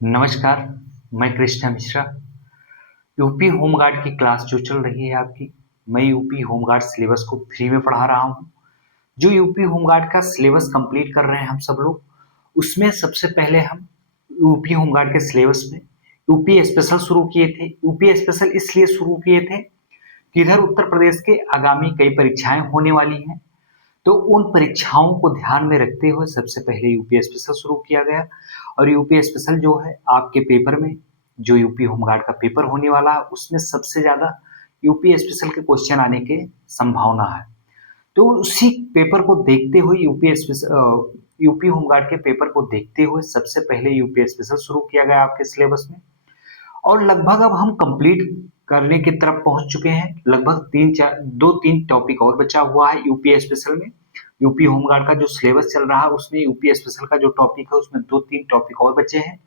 नमस्कार, मैं Krishna Mishra. UP home guard की क्लास जो चल रही है आपकी, मैं यूपी होमगार्ड सिलेबस को फ्री में पढ़ा रहा हूँ। जो यूपी होमगार्ड का सिलेबस कंप्लीट कर रहे हैं हम सब लोग, उसमें सबसे पहले हम यूपी होमगार्ड के सिलेबस में यूपी स्पेशल शुरू किए थे। यूपी स्पेशल इसलिए शुरू किए थे कि इधर उत्तर प्रदेश के आगामी कई परीक्षाएं होने वाली हैं, तो उन परीक्षाओं को ध्यान में रखते हुए सबसे पहले यूपी स्पेशल शुरू किया गया। और यूपी स्पेशल जो है आपके पेपर में, जो यूपी होमगार्ड का पेपर होने वाला है, उसमें सबसे ज्यादा यूपी स्पेशल के क्वेश्चन आने की संभावना है। तो उसी पेपर को देखते हुए यूपी होमगार्ड के पेपर को देखते हुए सबसे पहले यूपी स्पेशल शुरू किया गया आपके सिलेबस में। और लगभग अब हम कंप्लीट करने की तरफ पहुंच चुके हैं। लगभग तीन चार दो तीन टॉपिक और बचा हुआ है यूपी स्पेशल में। यूपी होमगार्ड का जो सिलेबस चल रहा है उसमें यूपी स्पेशल का जो टॉपिक है उसमें दो तीन टॉपिक और बचे हैं।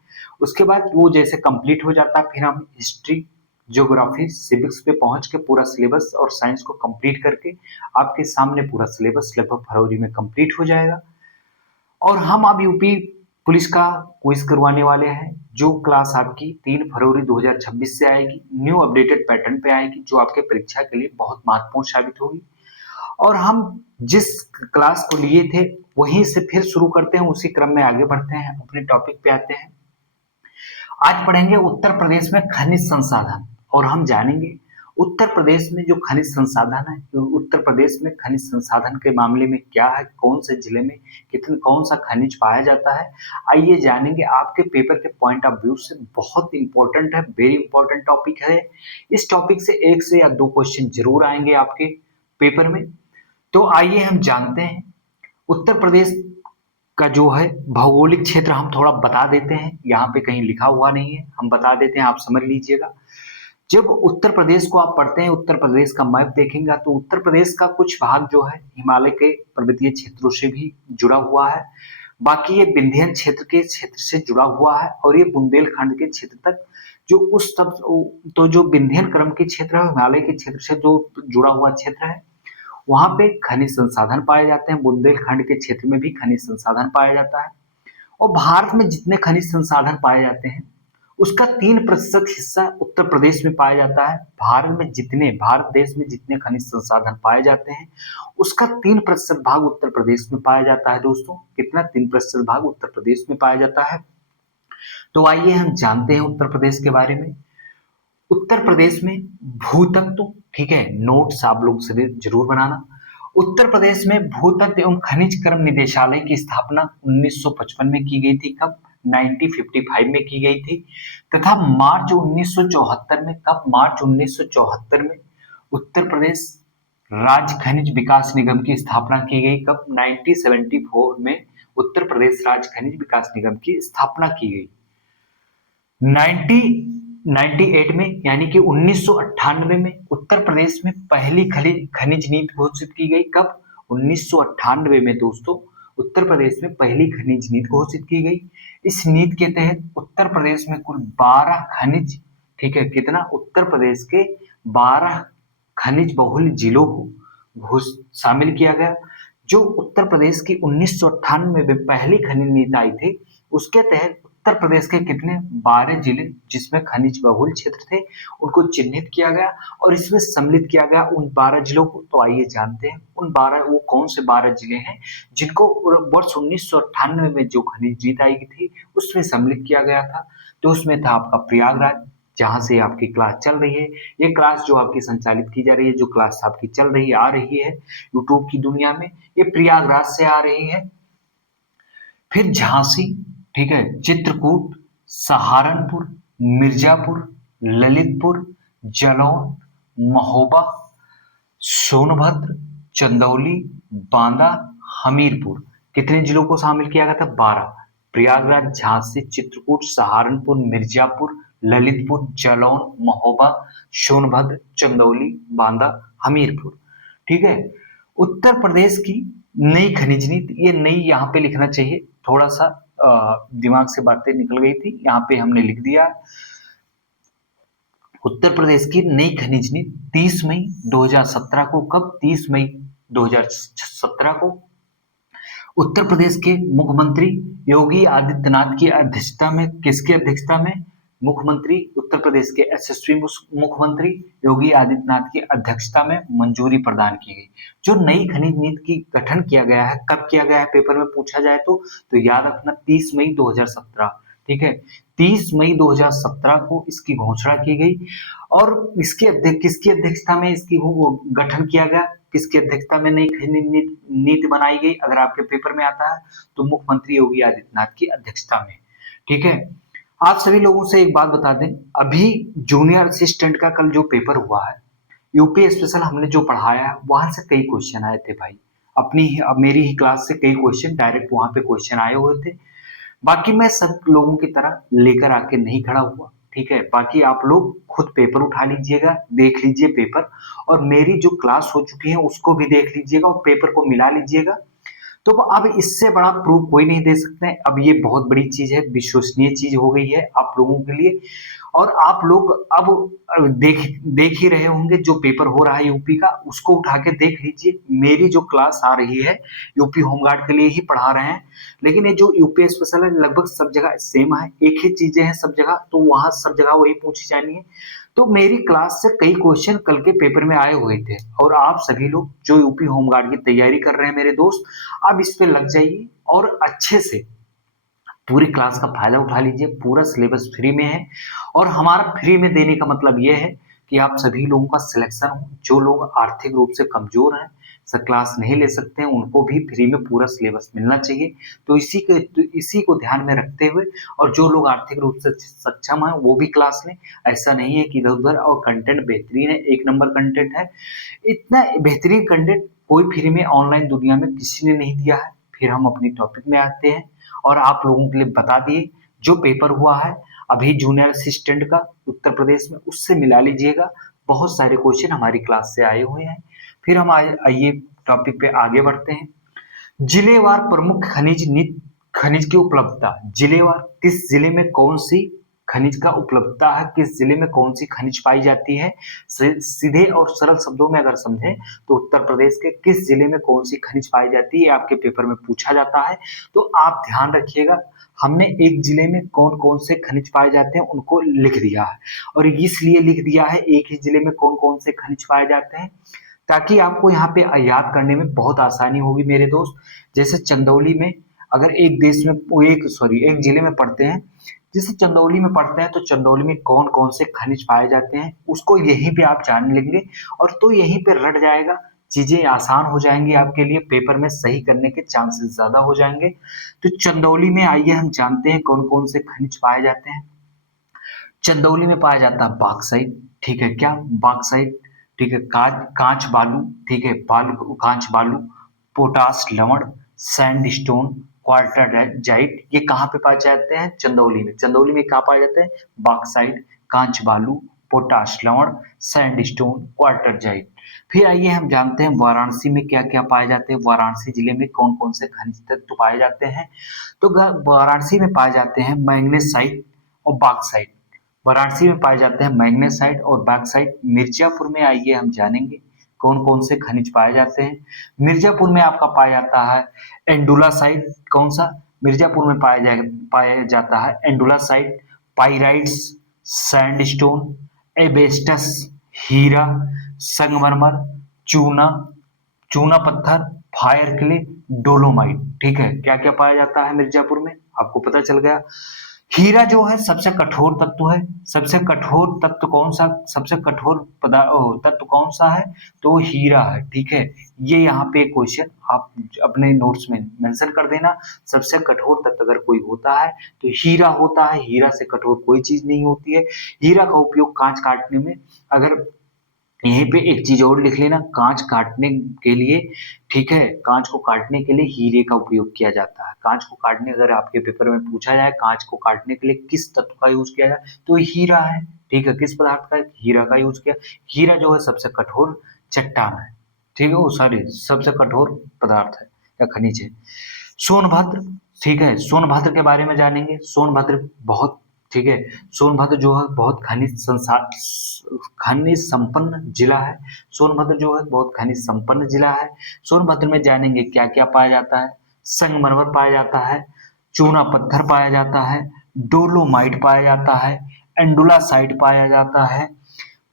उसके बाद वो जैसे कंप्लीट हो जाता है फिर हम हिस्ट्री, ज्योग्राफी, सिविक्स पे पहुंच के पूरा सिलेबस और साइंस को कंप्लीट करके आपके सामने पूरा सिलेबस लगभग फरवरी में कंप्लीट हो जाएगा। और हम अब यूपी पुलिस का क्विज करवाने वाले हैं, जो क्लास आपकी 3 फरवरी 2026 से आएगी। न्यू अपडेटेड पैटर्न पे आएगी, जो आपके परीक्षा के लिए बहुत महत्वपूर्ण साबित होगी। और हम जिस क्लास को लिए थे वहीं से फिर शुरू करते हैं, उसी क्रम में आगे बढ़ते हैं, अपने टॉपिक पे आते हैं। आज पढ़ेंगे उत्तर प्रदेश में खनिज संसाधन, और हम जानेंगे उत्तर प्रदेश में जो खनिज संसाधन है, तो उत्तर प्रदेश में खनिज संसाधन के मामले में क्या है, कौन से जिले में कितने कौन सा खनिज पाया जाता है। आइए जानेंगे। आपके पेपर के पॉइंट ऑफ व्यू से बहुत इंपॉर्टेंट है, वेरी इंपॉर्टेंट टॉपिक है। इस टॉपिक से एक से या दो क्वेश्चन जरूर आएंगे आपके पेपर में। तो आइए हम जानते हैं उत्तर प्रदेश का जो है भौगोलिक क्षेत्र हम थोड़ा बता देते हैं। यहाँ पे कहीं लिखा हुआ नहीं है, हम बता देते हैं, आप समझ लीजिएगा। जब उत्तर प्रदेश को आप पढ़ते हैं, उत्तर प्रदेश का मैप देखेंगे तो उत्तर प्रदेश का कुछ भाग जो है हिमालय के पर्वतीय क्षेत्रों से भी जुड़ा हुआ है। बाकी ये विंध्यन क्षेत्र के क्षेत्र से जुड़ा हुआ है, और ये बुंदेलखंड के क्षेत्र तक जो उस तब तो जो विंध्यन क्रम के क्षेत्र है, हिमालय के क्षेत्र से जो जुड़ा हुआ क्षेत्र है, वहां पे खनिज संसाधन पाए जाते हैं। बुंदेलखंड के क्षेत्र में भी खनिज संसाधन पाया जाता है। और भारत में जितने खनिज संसाधन पाए जाते हैं उसका 3% हिस्सा उत्तर प्रदेश में पाया जाता है। भारत देश में जितने खनिज संसाधन पाए जाते हैं उसका 3% भाग उत्तर प्रदेश में पाया जाता है। दोस्तों, कितना? 3% भाग उत्तर प्रदेश में पाया जाता है। तो आइए हम जानते हैं उत्तर प्रदेश के बारे में। उत्तर प्रदेश में भूतत्व, ठीक है, नोट्स आप लोग से जरूर बनाना। उत्तर प्रदेश में भूतत्व एवं खनिज कर्म निदेशालय की स्थापना 1955 में की गई थी। कब? 1955 में की गई थी। तथा मार्च 1974 में, कब? मार्च 1974 में उत्तर प्रदेश राज्य खनिज विकास निगम की स्थापना की गई। कब? 1974 में उत्तर प्रदेश राज्य खनिज विकास निगम की स्थापना की गई। 1998 में, यानी कि 1998 में उत्तर प्रदेश में पहली खनिज नीति घोषित की गई। कब? 1998 में दोस्तों उत्तर प्रदेश में पहली खनिज नीति घोषित की गई। इस नीति के तहत उत्तर प्रदेश में कुल 12 खनिज, ठीक है, कितना? उत्तर प्रदेश के 12 खनिज बहुल जिलों को शामिल किया गया। जो उत्तर प्रदेश की 1998 में पहली खनिज नीति आई थी, उसके तहत उत्तर प्रदेश के कितने? 12 जिले जिसमें खनिज बहुल क्षेत्र थे उनको चिन्हित किया गया और इसमें सम्मिलित किया गया उन 12 जिलों को। तो आइए जानते हैं उन 12 वो कौन से 12 जिले हैं जिनको वर्ष 1998 में जो खनिज नीति आई थी उसमें सम्मिलित किया गया था। तो उसमें था आपका प्रयागराज, जहां से आपकी क्लास चल रही है। ये क्लास जो आपकी संचालित की जा रही है, जो क्लास आपकी चल रही है, आ रही है यूट्यूब की दुनिया में, ये प्रयागराज से आ रही है। फिर झांसी, ठीक है, चित्रकूट, सहारनपुर, मिर्जापुर, ललितपुर, जालौन, महोबा, सोनभद्र, चंदौली, बांदा, हमीरपुर, कितने जिलों को शामिल किया गया था? 12। प्रयागराज, झांसी, चित्रकूट, सहारनपुर, मिर्जापुर, ललितपुर, जालौन, महोबा, सोनभद्र, चंदौली, बांदा, हमीरपुर, ठीक है। उत्तर प्रदेश की नई खनिज नीति, ये नई यहाँ पे लिखना चाहिए, थोड़ा सा दिमाग से बातें निकल गई थी, यहाँ पे हमने लिख दिया। उत्तर प्रदेश की नई खनिज नीति 30 मई 2017 को, कब? 30 मई 2017 को उत्तर प्रदेश के मुख्यमंत्री योगी आदित्यनाथ की अध्यक्षता में, किसकी अध्यक्षता में? मुख्यमंत्री उत्तर प्रदेश के यशस्वी मुख्यमंत्री योगी आदित्यनाथ की अध्यक्षता में मंजूरी प्रदान की गई। जो नई खनिज नीति की गठन किया गया है, कब किया गया है पेपर में पूछा जाए तो याद रखना 30 मई 2017। ठीक है, 30 मई 2017 को इसकी घोषणा की गई और किसकी अध्यक्षता में इसकी गठन किया गया, किसकी अध्यक्षता में नई नीति बनाई गई? अगर आपके पेपर में आता है तो मुख्यमंत्री योगी आदित्यनाथ की अध्यक्षता में। ठीक है, आप सभी लोगों से एक बात बता दें, अभी जूनियर असिस्टेंट का कल जो पेपर हुआ है, यूपी स्पेशल हमने जो पढ़ाया है वहां से कई क्वेश्चन आए थे भाई। मेरी ही क्लास से कई क्वेश्चन डायरेक्ट वहां पे क्वेश्चन आए हुए थे। बाकी मैं सब लोगों की तरह लेकर आके नहीं खड़ा हुआ। ठीक है, बाकी आप लोग खुद पेपर उठा लीजिएगा, देख लीजिए पेपर, और मेरी जो क्लास हो चुकी है उसको भी देख लीजिएगा और पेपर को मिला लीजिएगा। तो अब इससे बड़ा प्रूफ कोई नहीं दे सकते हैं। अब ये बहुत बड़ी चीज है, विश्वसनीय चीज हो गई है आप लोगों के लिए। और आप लोग अब देख ही रहे होंगे जो पेपर हो रहा है यूपी का, उसको उठा के देख लीजिए। मेरी जो क्लास आ रही है यूपी होमगार्ड के लिए ही पढ़ा रहे हैं, लेकिन ये जो यूपी स्पेशल है लगभग सब जगह सेम है, एक ही चीजें हैं सब जगह, तो वहां सब जगह वही पूछी जानी है। तो मेरी क्लास से कई क्वेश्चन कल के पेपर में आए हुए थे और आप सभी लोग जो यूपी होमगार्ड की तैयारी कर रहे हैं मेरे दोस्त, अब इस पे लग जाइए और अच्छे से पूरी क्लास का फायदा उठा लीजिए। पूरा सिलेबस फ्री में है और हमारा फ्री में देने का मतलब ये है कि आप सभी लोगों का सिलेक्शन हो। जो लोग आर्थिक रूप से कमजोर हैं, सर क्लास नहीं ले सकते हैं, उनको भी फ्री में पूरा सिलेबस मिलना चाहिए। तो इसी को ध्यान में रखते हुए, और जो लोग आर्थिक रूप से सक्षम हैं वो भी क्लास लें। ऐसा नहीं है कि इधर उधर, और कंटेंट बेहतरीन है, एक नंबर कंटेंट है। इतना बेहतरीन कंटेंट कोई फ्री में ऑनलाइन दुनिया में किसी ने नहीं दिया है। फिर हम अपनी टॉपिक में आते हैं और आप लोगों के लिए बता दिए जो पेपर हुआ है अभी जूनियर असिस्टेंट का उत्तर प्रदेश में, उससे मिला लीजिएगा। बहुत सारे क्वेश्चन हमारी क्लास से आए हुए हैं। फिर हम आइए टॉपिक पे आगे बढ़ते हैं। जिलेवार प्रमुख खनिज की उपलब्धता। जिलेवार, किस जिले में कौन सी खनिज का उपलब्धता है, किस जिले में कौन सी खनिज पाई जाती है। सीधे और सरल शब्दों में अगर समझें तो उत्तर प्रदेश के किस जिले में कौन सी खनिज पाई जाती है आपके पेपर में पूछा जाता है। तो आप ध्यान रखिएगा, हमने एक जिले में कौन कौन से खनिज पाए जाते हैं उनको लिख दिया है, और इसलिए लिख दिया है एक ही जिले में कौन कौन से खनिज पाए जाते हैं ताकि आपको यहाँ पे याद करने में बहुत आसानी होगी मेरे दोस्त। जैसे चंदौली में, अगर एक जिले में पढ़ते हैं, जैसे चंदौली में पढ़ते हैं तो चंदौली में कौन कौन से खनिज पाए जाते हैं उसको यहीं पे आप जान लेंगे, और तो यहीं पे रट जाएगा, चीजें आसान हो जाएंगी आपके लिए, पेपर में सही करने के चांसेस ज्यादा हो जाएंगे। तो चंदौली में आइए हम जानते हैं कौन कौन से खनिज पाए जाते हैं। चंदौली में पाया जाता है बॉक्साइट। ठीक है, क्या बॉक्साइट? ठीक है, कांच बालू। ठीक है, कांच बालू, पोटास लवण, सैंडस्टोन, क्वार्टरजाइट, ये कहाँ पे पाए जाते हैं? चंदौली में। चंदौली में कहाँ पाए जाते हैं? बॉक्साइट, कांच बालू, पोटाश लवण, सैंडस्टोन, क्वार्टरजाइट। फिर आइए हम जानते हैं वाराणसी में क्या क्या पाए जाते हैं, वाराणसी जिले में कौन कौन से खनिज तत्व पाए जाते हैं। तो वाराणसी में पाए जाते हैं मैग्नेसाइट और बॉक्साइट। वाराणसी में पाए जाते हैं मैग्नेसाइट और बॉक्साइट। मिर्जापुर में आइए हम जानेंगे कौन कौन से खनिज पाए जाते हैं। मिर्जापुर में आपका पाया जाता है एंडुलासाइट। कौन सा? मिर्जापुर में पाया जाता है एंडुलासाइट, पाइराइट्स, सैंडस्टोन, एबेस्टस, हीरा, संगमरमर, चूना, चूना पत्थर, फायर क्ले, डोलोमाइट। ठीक है, क्या क्या पाया जाता है मिर्जापुर में, आपको पता चल गया। हीरा जो है सबसे कठोर तत्व है। सबसे कठोर तत्व कौन सा, सबसे कठोर तत्व कौन सा है? तो हीरा है। ठीक है, ये यहाँ पे क्वेश्चन आप अपने नोट्स में मेंशन कर देना। सबसे कठोर तत्व अगर कोई होता है तो हीरा होता है, हीरा से कठोर कोई चीज नहीं होती है। हीरा का उपयोग कांच काटने में, अगर यहीं पे एक चीज और लिख लेना, कांच काटने के लिए, ठीक है, कांच को काटने के लिए हीरे का उपयोग किया जाता है। कांच को काटने, अगर आपके पेपर में पूछा जाए कांच को काटने के लिए किस तत्व का यूज किया जाए तो हीरा है। ठीक है, किस पदार्थ का? हीरा का यूज किया। हीरा जो है सबसे कठोर चट्टान है। ठीक है, वो सॉरी सबसे कठोर पदार्थ है या खनिज है। सोनभद्र, ठीक है, सोनभद्र के बारे में जानेंगे। सोनभद्र बहुत, ठीक है, सोनभद्र जो है बहुत खनिज संपन्न जिला है। सोनभद्र जो है बहुत खनिज संपन्न जिला है। सोनभद्र में जानेंगे क्या क्या पाया जाता है। संगमरमर पाया जाता है, चूना पत्थर पाया जाता है, डोलोमाइट पाया जाता है, एंडुलासाइट पाया जाता है,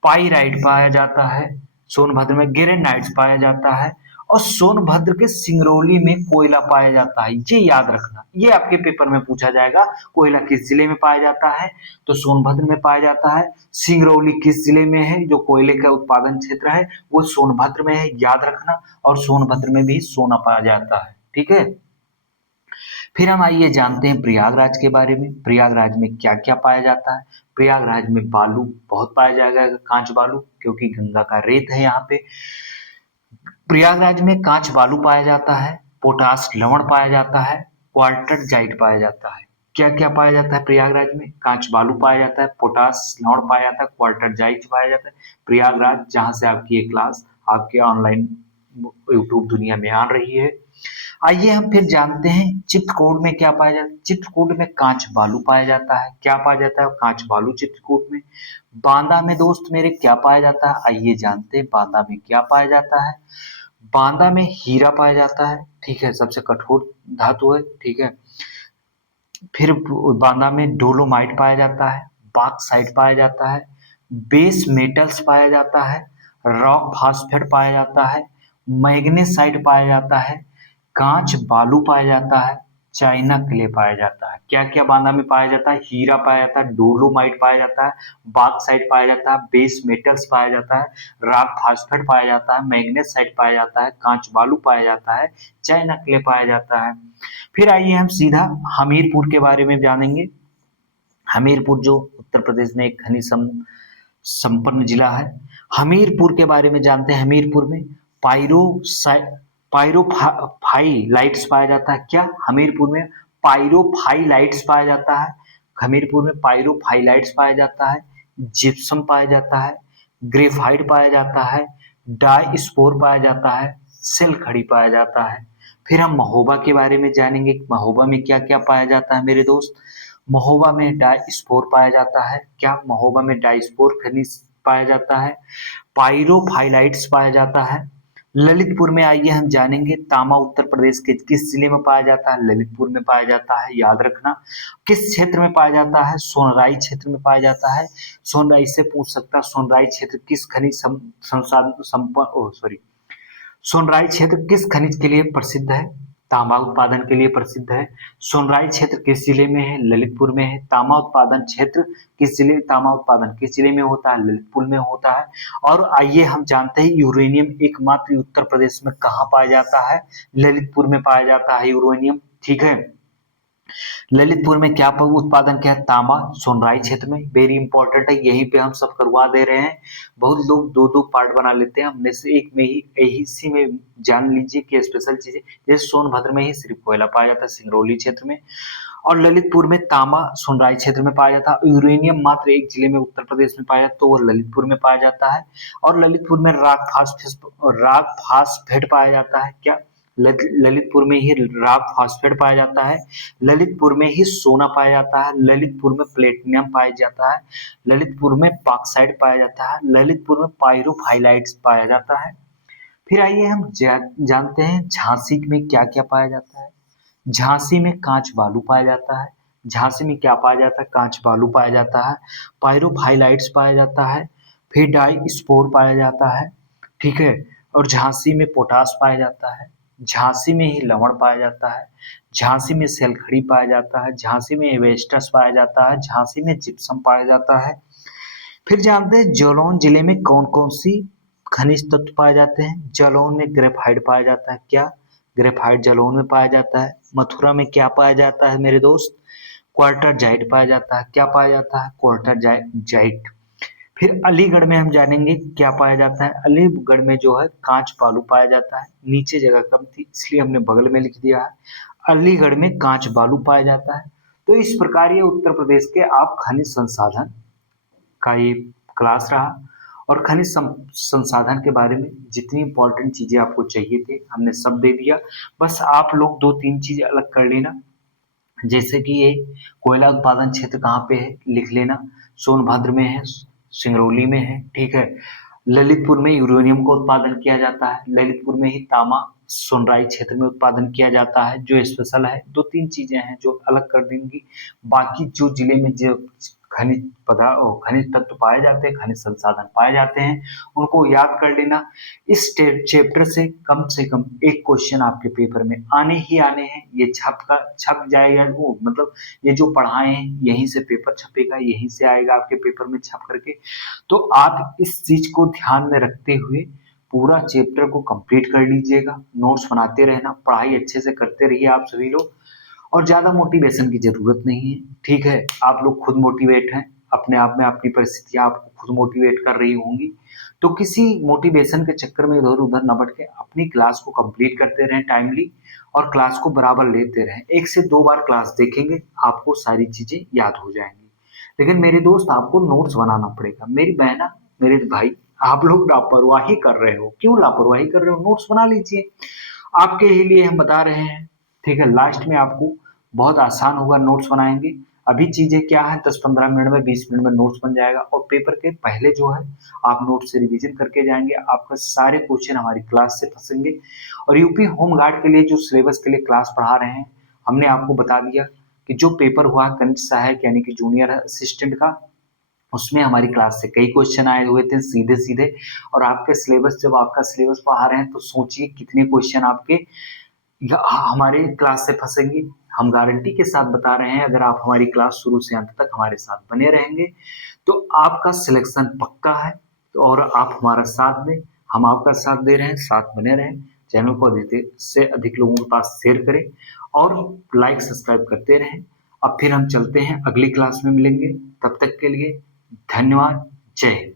पाइराइट पाया जाता है, सोनभद्र में ग्रेनाइट्स पाया जाता है, और सोनभद्र के सिंगरौली में कोयला पाया जाता है। ये याद रखना, ये आपके पेपर में पूछा जाएगा। कोयला किस जिले में पाया जाता है? तो सोनभद्र में पाया जाता है। सिंगरौली किस जिले में है? जो कोयले का उत्पादन क्षेत्र है वो सोनभद्र में है, याद रखना। और सोनभद्र में भी सोना पाया जाता है। ठीक है। फिर हम आइए जानते हैं प्रयागराज के बारे में। प्रयागराज में क्या क्या पाया जाता है? प्रयागराज में बालू बहुत पाया जाएगा, कांच बालू, क्योंकि गंगा का रेत है यहाँ पे। प्रयागराज में कांच बालू पाया जाता है, पोटास लवण पाया जाता है, क्वार्टर जाइट पाया जाता है। क्या क्या पाया जाता है प्रयागराज में? कांच बालू पाया जाता है, पोटास लवण पाया जाता है, क्वार्टर जाइट पाया जाता है। प्रयागराज, जहां से आपकी ये क्लास आपके ऑनलाइन यूट्यूब दुनिया में आ रही है। आइए हम फिर जानते हैं चित्रकूट में क्या पाया जाता है। चित्रकूट में कांच बालू पाया जाता है। क्या पाया जाता है? कांच बालू चित्रकूट में। बांदा में दोस्त मेरे क्या पाया जाता है? आइए जानते हैं बांदा में क्या पाया जाता है। बांदा में हीरा पाया जाता है। ठीक है, सबसे कठोर धातु है। ठीक है। फिर बांदा में डोलोमाइट पाया जाता है, बॉक्साइट पाया जाता है, बेस मेटल्स पाया जाता है, रॉक फास्फेट पाया जाता है, मैग्नेसाइट पाया जाता है, कांच बालू पाया जाता है, चाइना क्ले पाया जाता है। क्या क्या बांदा में पाया जाता है? हीरा पाया जाता है, डोलोमाइट पाया जाता है, बॉक्साइट पाया जाता है, बेस मेटल्स पाया जाता है, रॉक फास्फेट पाया जाता है, मैग्नेसाइट पाया जाता है, कांच बालू पाया जाता है, चाइना क्ले पाया जाता है। फिर आइए हम सीधा हमीरपुर के बारे में जानेंगे। हमीरपुर जो उत्तर प्रदेश में एक खनिज संपन्न जिला है। हमीरपुर के बारे में जानते हैं। हमीरपुर में पायरो पायरोफाइलाइट्स पाया जाता है। क्या? हमीरपुर में पायरोफाइलाइट्स पाया जाता है। हमीरपुर में पायरोफाइलाइट्स पाया जाता है, जिप्सम पाया जाता है, ग्रेफाइट पाया जाता है, डाई पाया जाता है, सेल खड़ी पाया जाता है। फिर हम महोबा के बारे में जानेंगे। महोबा में क्या क्या पाया जाता है मेरे दोस्त? महोबा में डाइस्पोर पाया जाता है। क्या? महोबा में डाइस्पोर खनिज पाया जाता है, पायरोफाइलाइट्स पाया जाता है। ललितपुर में आइए हम जानेंगे तांबा उत्तर प्रदेश के किस जिले में पाया जाता है? ललितपुर में पाया जाता है, याद रखना। किस क्षेत्र में पाया जाता है? सोनराई क्षेत्र में पाया जाता है। सोनराई से पूछ सकता है सोनराई क्षेत्र किस खनिज संसाधन सॉरी सोनराई क्षेत्र किस खनिज के लिए प्रसिद्ध है? तांबा उत्पादन के लिए प्रसिद्ध है। सोनराई क्षेत्र किस जिले में है? ललितपुर में है। तांबा उत्पादन किस जिले में होता है? ललितपुर में होता है। और आइए हम जानते हैं यूरेनियम एकमात्र उत्तर प्रदेश में कहाँ पाया जाता है? ललितपुर में पाया जाता है यूरेनियम। ठीक है। ललितपुर में क्या उत्पादन क्या है? तांबा। सोनराई क्षेत्र में वेरी इंपॉर्टेंट है, यहीं पे हम सब करवा दे रहे हैं। बहुत लोग दो दो पार्ट बना लेते हैं, हमने से एक में ही इसी में जान लीजिए कि स्पेशल चीजें। जैसे सोनभद्र में ही सिर्फ कोयला पाया जाता है, सिंगरौली क्षेत्र में। और ललितपुर में तांबा सोनराई क्षेत्र में पाया जाता है। यूरेनियम मात्र एक जिले में उत्तर प्रदेश में पाया जाता है, तो वो ललितपुर में पाया जाता है। और ललितपुर में राग फास्फेट पाया जाता है। क्या? ललितपुर में ही राग फास्फेट पाया जाता है। ललितपुर में ही सोना पाया जाता है। ललितपुर में प्लेटिनम पाया जाता है। ललितपुर में बॉक्साइट पाया जाता है। ललितपुर में पायरोफाइलाइट्स पाया जाता है। फिर आइए हम जानते हैं झांसी में क्या क्या पाया जाता है। झांसी में कांच बालू पाया जाता है। झांसी में क्या पाया जाता है? कांच बालू पाया जाता है, पायरोफाइलाइट्स पाया जाता है, फिर डाई स्पोर पाया जाता है। ठीक है। और झांसी में पोटास पाया जाता है। झांसी में ही लवण पाया जाता है। झांसी में सेलखड़ी पाया जाता है। झांसी में एवेस्टस पाया जाता है। झांसी में जिप्सम पाया जाता है। फिर जानते हैं जालौन जिले में कौन कौन सी खनिज तत्व पाए जाते हैं। जालौन में ग्रेफाइट पाया जाता है। क्या? ग्रेफाइट जालौन में पाया जाता है। मथुरा में क्या पाया जाता है मेरे दोस्त? क्वार्टर जाइट पाया जाता है। क्या पाया जाता है? क्वार्टर जाइट। फिर अलीगढ़ में हम जानेंगे क्या पाया जाता है। अलीगढ़ में जो है कांच बालू पाया जाता है। नीचे जगह कम थी इसलिए हमने बगल में लिख दिया है। अलीगढ़ में कांच बालू पाया जाता है। तो इस प्रकार ये उत्तर प्रदेश के आप खनिज संसाधन का ये क्लास रहा। और खनिज संसाधन के बारे में जितनी इंपॉर्टेंट चीजें आपको चाहिए थे हमने सब दे दिया। बस आप लोग दो तीन चीजें अलग कर लेना, जैसे कि ये कोयला उत्पादन क्षेत्र कहाँ पे है लिख लेना। सोनभद्र में है, सिंगरौली में है। ठीक है। ललितपुर में यूरेनियम का उत्पादन किया जाता है। ललितपुर में ही तांबा सोनराई क्षेत्र में उत्पादन किया जाता है। जो स्पेशल है 2-3 चीजें हैं जो अलग कर देंगी। बाकी जो जिले में जो खनिज तत्व पाए जाते हैं, खनिज संसाधन पाए जाते हैं, उनको याद कर लेना। इस चैप्टर से कम एक क्वेश्चन आपके पेपर में आने ही आने हैं। ये छप जाएगा, वो मतलब ये जो पढ़ाए हैं यहीं से पेपर छपेगा, यहीं से आएगा आपके पेपर में छप करके। तो आप इस चीज को ध्यान में रखते हुए पूरा चैप्टर को कंप्लीट कर लीजिएगा। नोट्स बनाते रहना, पढ़ाई अच्छे से करते रहिए आप सभी लोग, और ज्यादा मोटिवेशन की जरूरत नहीं है। ठीक है, आप लोग खुद मोटिवेट हैं, अपने आप में अपनी परिस्थितियां आपको खुद मोटिवेट कर रही होंगी। तो किसी मोटिवेशन के चक्कर में इधर उधर न भटके, अपनी क्लास को कंप्लीट करते रहें टाइमली, और क्लास को बराबर लेते रहें। 1 से 2 बार क्लास देखेंगे, आपको सारी चीजें याद हो जाएंगी। लेकिन मेरे दोस्त, आपको नोट्स बनाना पड़ेगा। मेरी बहना, मेरे भाई, आप लोग लापरवाही कर रहे हो। क्यों लापरवाही कर रहे हो? नोट्स बना लीजिए, आपके ही लिए हम बता रहे हैं। ठीक है, लास्ट में आपको बहुत आसान होगा, नोट्स बनाएंगे। अभी चीजें क्या है, 10-15 मिनट में, 20 मिनट में नोट्स बन जाएगा, और पेपर के पहले जो है आप नोट्स से रिवीजन करके जाएंगे। आपका सारे क्वेश्चन हमारी क्लास से फंसेंगे। और यूपी होमगार्ड के लिए जो सिलेबस के लिए क्लास पढ़ा रहे हैं, हमने आपको बता दिया कि जो पेपर हुआ खनिज सहायक यानी कि जूनियर असिस्टेंट का, उसमें हमारी क्लास से कई क्वेश्चन आए हुए थे सीधे सीधे। और आपके सिलेबस, जब आपका सिलेबस पढ़ा रहे हैं, तो सोचिए कितने क्वेश्चन आपके हमारे क्लास से फंसेंगे। हम गारंटी के साथ बता रहे हैं, अगर आप हमारी क्लास शुरू से अंत तक हमारे साथ बने रहेंगे तो आपका सिलेक्शन पक्का है। तो और आप हमारा साथ दें, हम आपका साथ दे रहे हैं, साथ बने रहें। चैनल को अधिक से अधिक लोगों के पास शेयर करें और लाइक सब्सक्राइब करते रहें। अब फिर हम चलते हैं, अगली क्लास में मिलेंगे। तब तक के लिए धन्यवाद। जय हिंद।